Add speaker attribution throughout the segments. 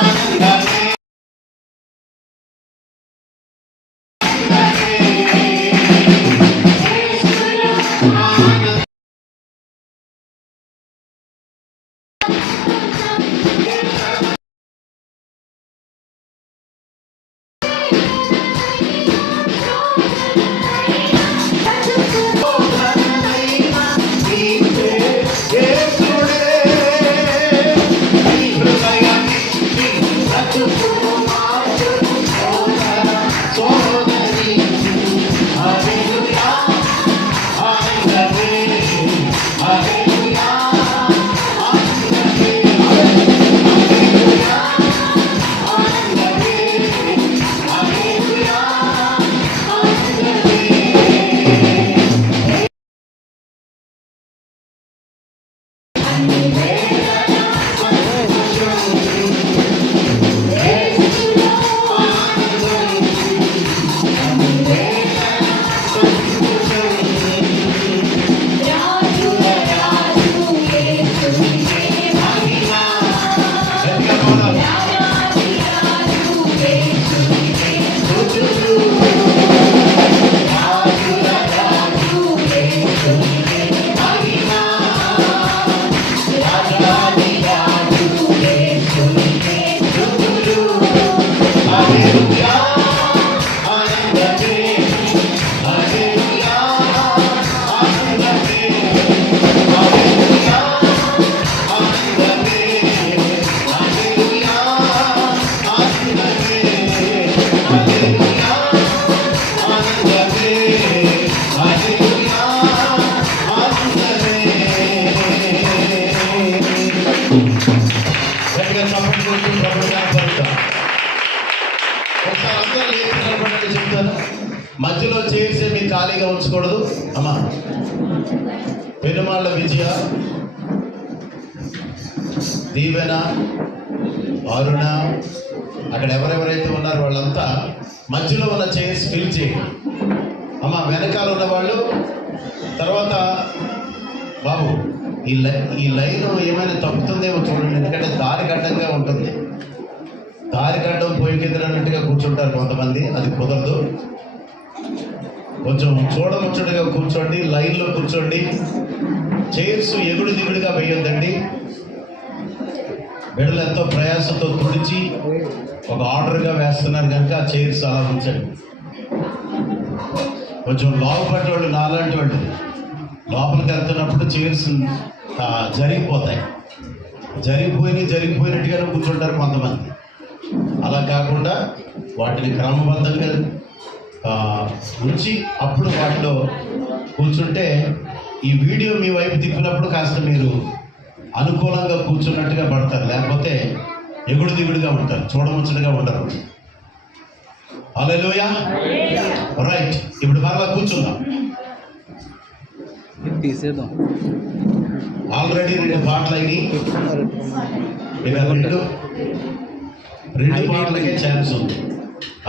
Speaker 1: Thank you. గట్టిగా దీవెన అరుణ అక్కడ ఎవరెవరైతే ఉన్నారో వాళ్ళంతా మధ్యలో ఉన్న చైర్స్ ఫిల్ చేయండి అమ్మ వెనకాల ఉన్న వాళ్ళు తర్వాత బాబు ఈ లై ఈ లైన్ ఏమైనా తప్పుతుందేమో చూడండి ఎందుకంటే దారి గడ్డంగా ఉంటుంది. దారి గడ్డం పోయి కూర్చుంటారు కొంతమంది అది కుదరదు. కొంచెం చూడముచ్చటగా కూర్చోండి లైన్లో కూర్చోండి. చైర్స్ ఎగుడు దిగుడుగా వేయొద్దండి. బిడ్డలు ఎంతో ప్రయాసంతో తుడిచి ఒక ఆర్డర్గా వేస్తున్నారు కనుక ఆ చైర్స్ అలా ఉంచండి. కొంచెం లోపల వాళ్ళు నాలాంటి వాళ్ళు లోపలికి వెళ్తున్నప్పుడు చైర్స్ జరిగిపోతాయి. జరిగిపోయి జరిగిపోయినట్టుగానే కూర్చుంటారు కొంతమంది. అలా కాకుండా వాటిని క్రమబద్ధంగా ఉంచి అప్పుడు వాటిలో కూర్చుంటే ఈ వీడియో మీ వైపు తిప్పినప్పుడు కాస్త మీరు అనుకూలంగా కూర్చున్నట్టుగా పడతారు. లేకపోతే ఎగుడు దిగుడుగా ఉంటారు. చూడముచ్చటగా ఉండరు. Hallelujah right. ఇప్పుడు మరలా కూర్చుందాం.
Speaker 2: తీసేద్దాం.
Speaker 1: ఆల్రెడీ రెండు పాటలు అయినాయి రెండు. రెండు పాటలకే ఛాన్స్ ఉంది.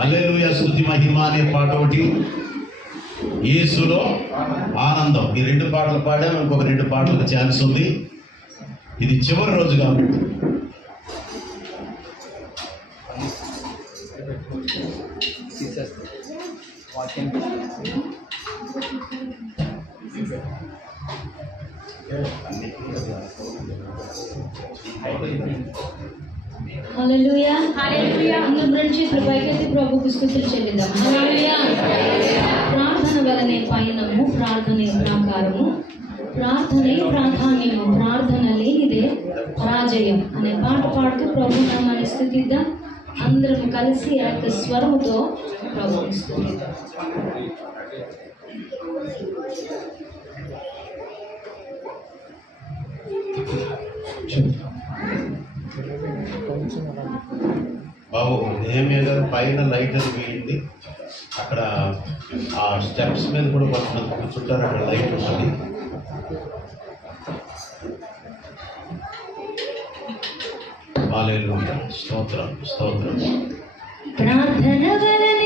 Speaker 1: అల్లెలుయ స్థుతి మహిమ అనే పాట ఒకటి. యేసులో ఆనందం. ఈ రెండు పాటలు పాడాము ఇంకొక రెండు పాటలకు ఛాన్స్ ఉంది. ఇది చివరి రోజు కాబట్టి
Speaker 3: హల్లెలూయా హల్లెలూయా అందరం నుంచి కృపైకెత్తి ప్రభుకు స్తుతులు చెల్లిద్దాం. హల్లెలూయా ప్రార్థన వలనే పయనము ప్రార్థనే ప్రాకారము. ప్రార్థనే ప్రాధాన్యము ప్రార్థన పరాజయం అనే పాట పాడుతూ ప్రభు నామాన్ని స్థుతిద్దాం. అందరం కలిసి ఆ యొక్క స్వరముతో ప్రభుని స్థుతిద్దాం.
Speaker 1: బాబు నేమే గారు పైన లైట్ అది వేయండి. అక్కడ ఆ స్టెప్స్ మీద కూడా కొంతమంది కూర్చుంటారు అక్కడ లైట్ ఉంటుంది. స్తోత్రం స్తోత్రం
Speaker 3: ప్రార్థన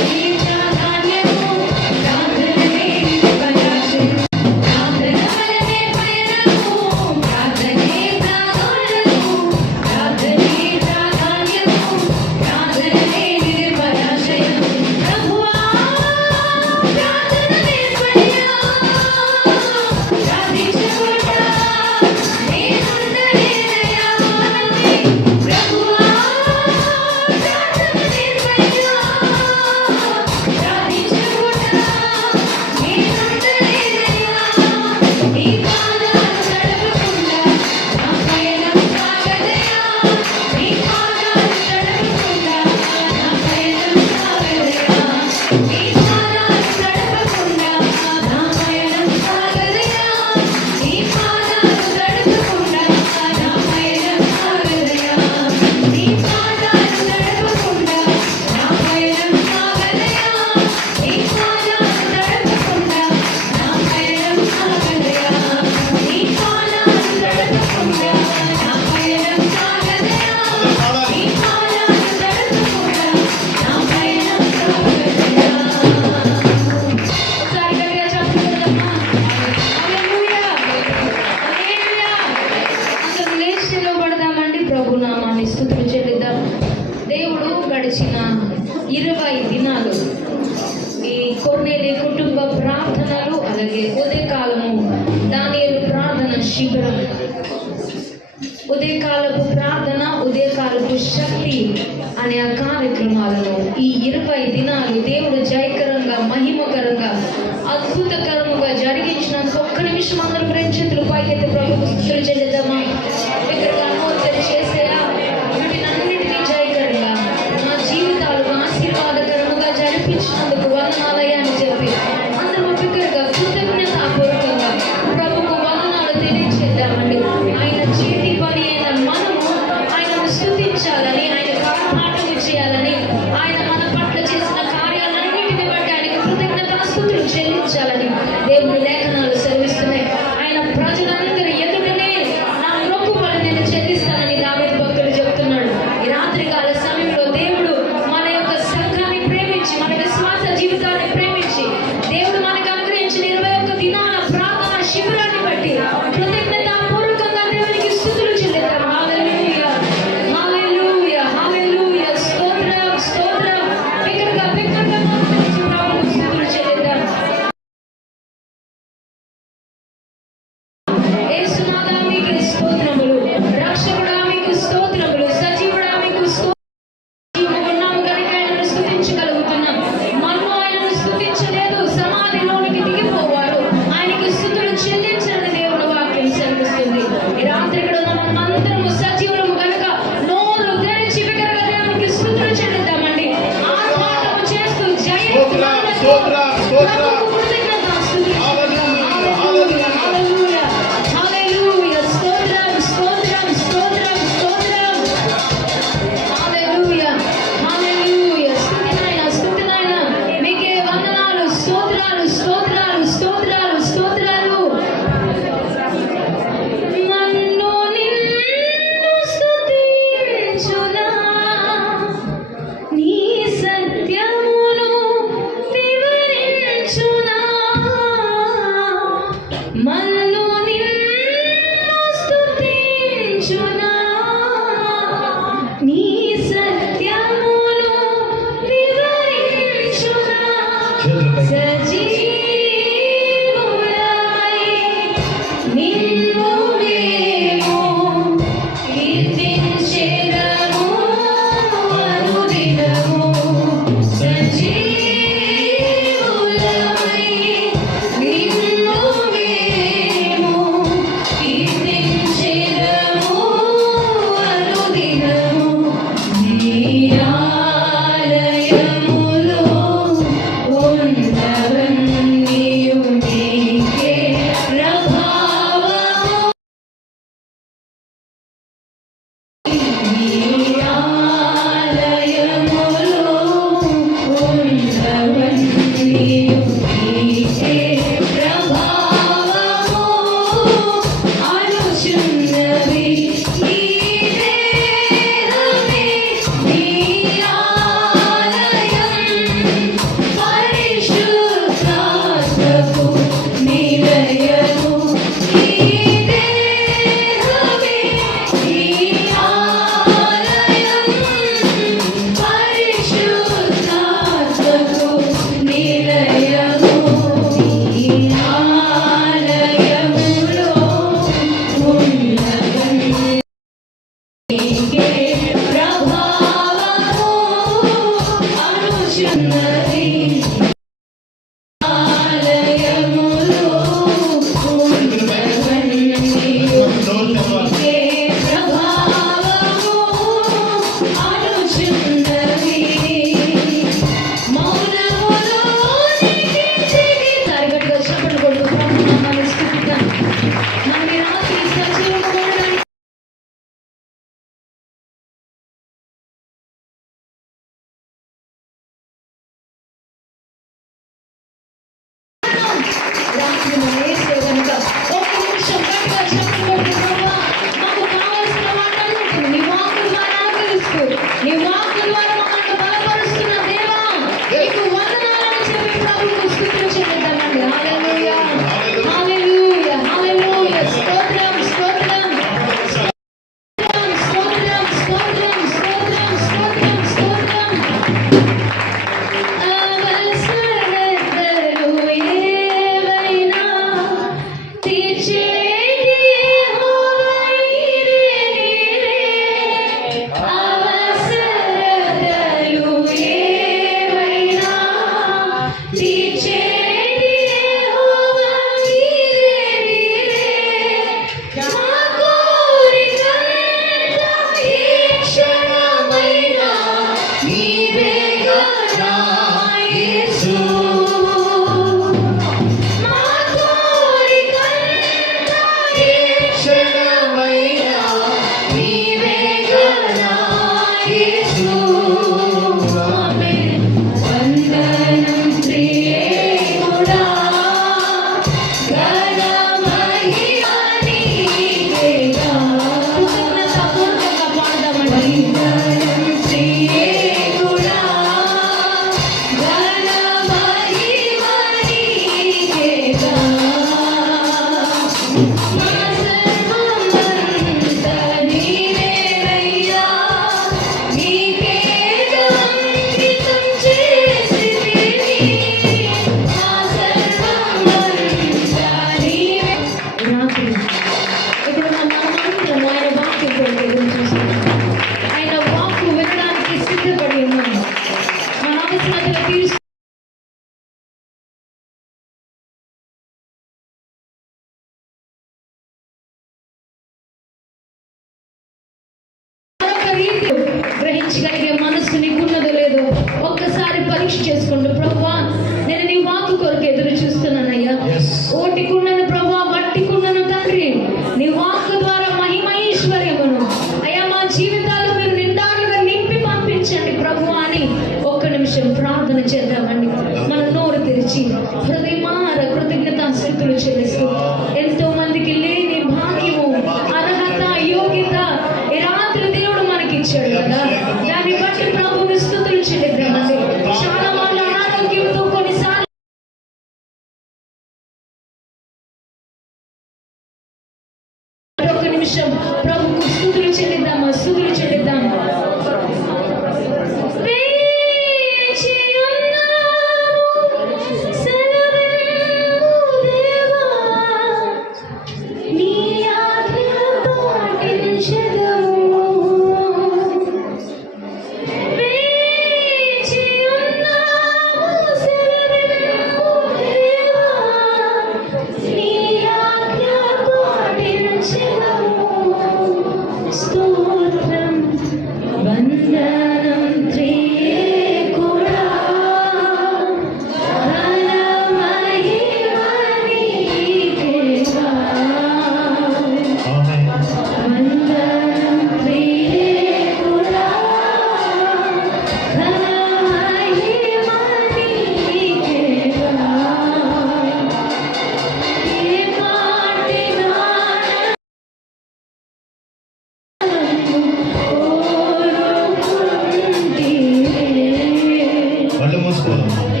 Speaker 1: కళ్ళు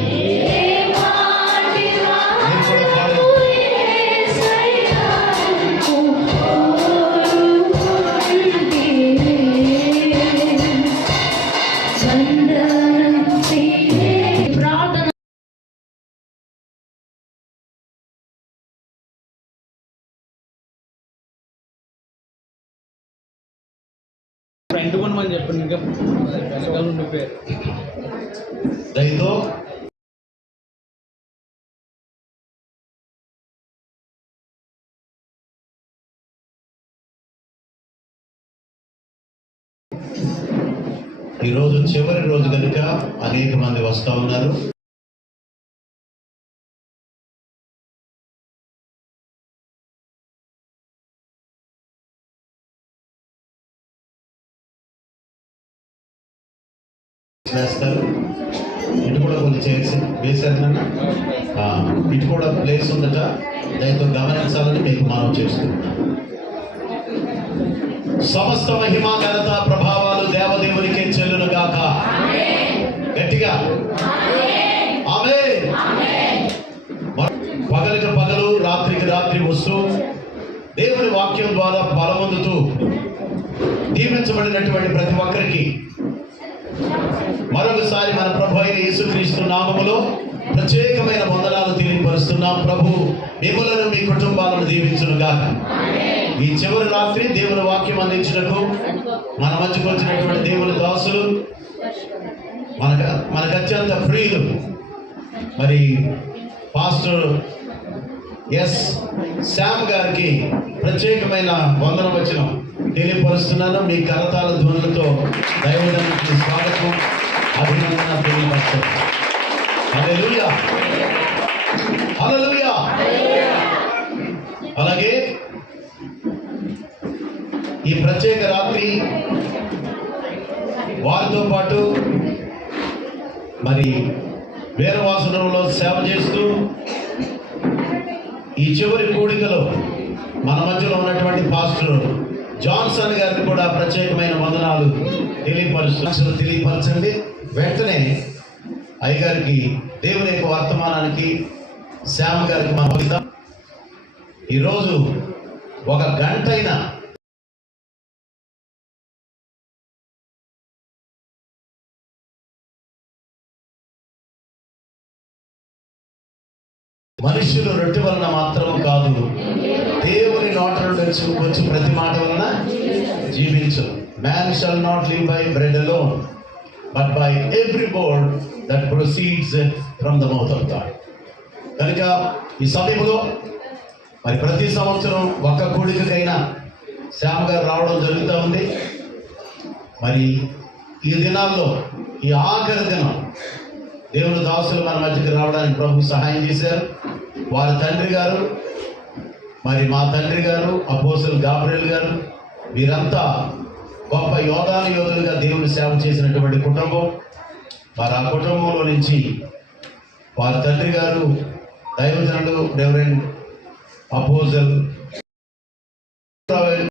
Speaker 1: మూసుకోదమ్మా
Speaker 2: చెప్పండి ఇంకా. వెనకాల ఉండిపోయారు
Speaker 1: ఈరోజు చివరి రోజు కనుక అనేక మంది వస్తూ ఉన్నారు. చేస్తారు. ఇటు కూడా కొన్ని చేసి వేశారు ఇటు కూడా ప్లేస్ ఉందట. దానితో గమనించాలని మీకు మనం చేస్తున్నాం. సమస్త మహిమ ఘనత ప్రభావాలు దేవదేవునికే చెల్లును గాక గట్టిగా. ఆమె పగలికి పగలు రాత్రికి రాత్రి వస్తూ దేవుని వాక్యం ద్వారా బలమొందుతూ దీవించబడినటువంటి ప్రతి ఒక్కరికి మరొకసారి మన ప్రభు అయిన యేసుక్రీస్తు నామములో ప్రత్యేకమైన వందనాలు తెలియపరుస్తున్నాం. ప్రభు మిమ్మలను మీ కుటుంబాలను దీవించును గాక ఈ చివరి రాత్రి దేవుని వాక్యం అందించినకు మన మధ్యకు వచ్చినటువంటి దేవుని దాసులు. మనకు మనకు అత్యంత ప్రియులు. మరి పాస్టర్ ఎస్ శ్యామ్ గారికి ప్రత్యేకమైన వందన వచ్చిన. తెలియపరుస్తున్నాను. మీ కరతాల ధ్వనులతో దైవజనానికి స్వాగతం అభినందన తెలియపరుస్తాను అలాగే ఈ ప్రత్యేక రాత్రి వారితో పాటు మరి వేరవాసనంలో సేవ చేస్తూ ఈ చివరి కూడికలో మన మధ్యలో ఉన్నటువంటి పాస్టర్ జాన్సన్ గారికి కూడా ప్రత్యేకమైన వందనాలు తెలియపరుస్తు తెలియపరచండి. వెంటనే అయ్యగారికి దేవుని యొక్క వర్తమానానికి శ్యామ గారికి మనం ఈరోజు ఒక గంట అయినా మనుషులు రొట్టె వలన మాత్రము కాదు. దేవుని నోట నుండి వచ్చి ప్రతి మాట వలన జీవించు. Man shall not live by bread alone but by every word that proceeds from the mouth of God కనుక ఈ సమయంలో మరి ప్రతి సంవత్సరం ఒక్క కూడికకైనా శ్యామ్ గారు రావడం జరుగుతూ ఉంది. మరి ఈ దినాల్లో ఈ ఆఖరి దినం దేవుడు దాసులు మన మధ్యకి రావడానికి ప్రభు సహాయం చేశారు. వారి తండ్రి గారు మరి మా తండ్రి గారు అపోసల్ గాబ్రియల్ గారు వీరంతా గొప్ప యోధాను యోధులుగా దేవుని సేవ చేసినటువంటి కుటుంబం. వారు ఆ కుటుంబంలో నుంచి వారి తండ్రి గారు దైవజనుడు డెవరెండ్ అపోజల్